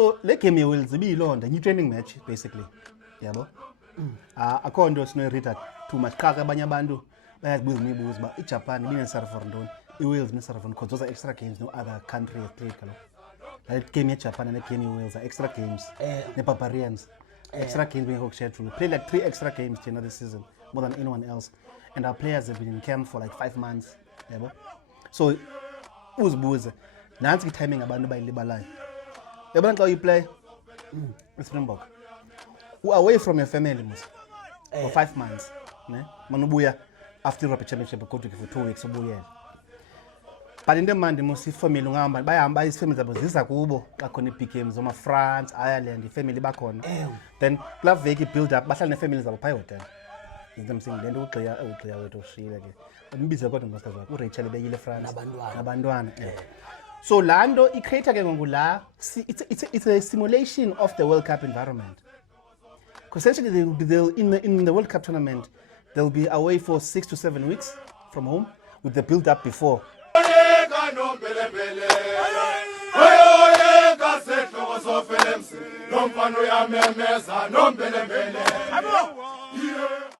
So le game will be long, the new training match basically. Yabo. Akho nto sinoyirida too much qha abanye abantu bayazibuza imibuzo uba iJapan ibinesara for ntoni, iWales inesara for ntoni, because those are extra games no other country has played kaloku. Like game yeJapan and the game yeWales are extra games. The Barbarians. Extra games being scheduled. We played like 3 extra games this season, more than anyone else. And our players have been in camp for like 5 months. Yabo. So uzibuze nansi timing abantu bayilibalayo. Yabona xa you play Springbok. Away from your family for 5 months. Ne? Manubuya after Europe Championship go to for 2 weeks ubuye. But in the Monday must family ngihamba bayahamba isifamily zabo zisa kubo xa khona big games oma France, Ireland, ifamily bakhona. Then kula veki build up bahlala nefamily zabo phaya hotel. Into msingi lento ugxiya wethu ushile ke. Umbize kodwa ngosazwe wakhe uRachel bekile France nabantwana. So lando I create ke ngoku la it's a simulation of the World Cup environment. Because essentially in the World Cup tournament they'll be away for 6 to 7 weeks from home with the build up before. No